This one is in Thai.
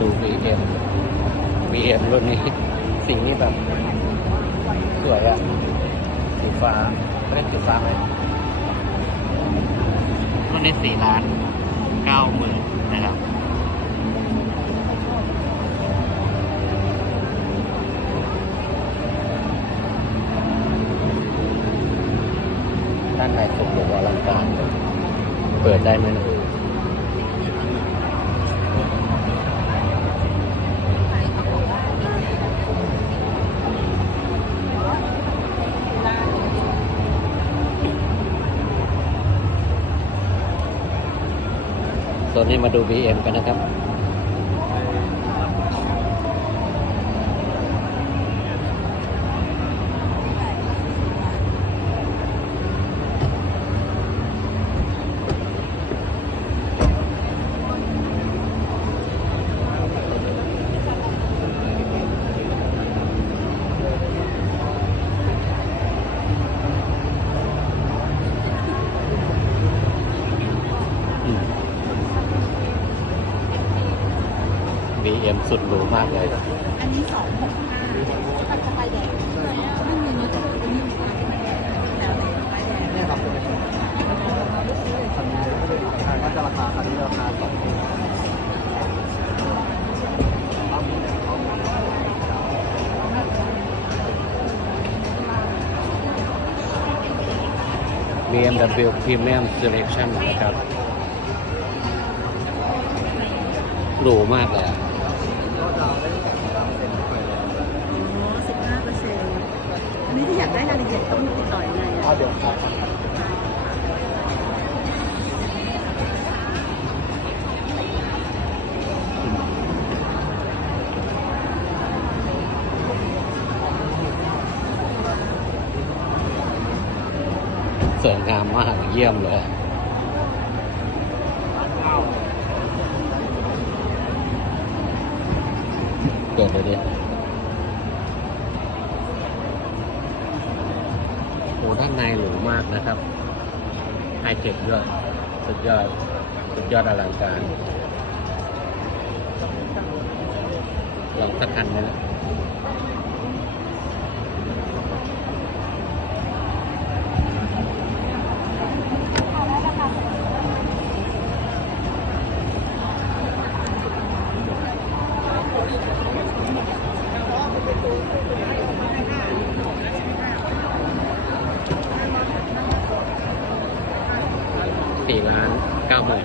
ดู BM BM รุ่นนี้ สีนี้แบบ สวยอะสีฟ้าไม่ได้สีฟ้าไหมรุ่นนี้สี่ล้านเก้าหมื่นนะครับด้านในสุดหรูอลังการเลยเปิดได้ไหมนะ โซนนี้มาดู BM กันนะครับ BM สุดหรูมากเลย อันนี้สองหกห้าปัจจัยแดงไม่มีเนื้อตัวนี้มีความแดงแล้วไปแดงเนี่ยครับคันนี้ก็จะราคาคันนี้ราคาสอง BMW Premium Selection นะครับหรูมากเลยอะ ก็จะได้สองล้านเซ็นไปเลย อ๋อสิบห้าเปอร์เซ็นต์อั นนี้ถ้าอยากได้รายละเอียดต้องติดต่อยังไงอาอะเดี๋ยวครับสวยงามมากเยี่ยมเลยเปิดเลยดิ โอ้ด้านในหรูมากนะครับไฮเทคด้วยสุดยอดสุดยอดอลังการลองสักคันนะ สี่ล้านเก้าหมื่น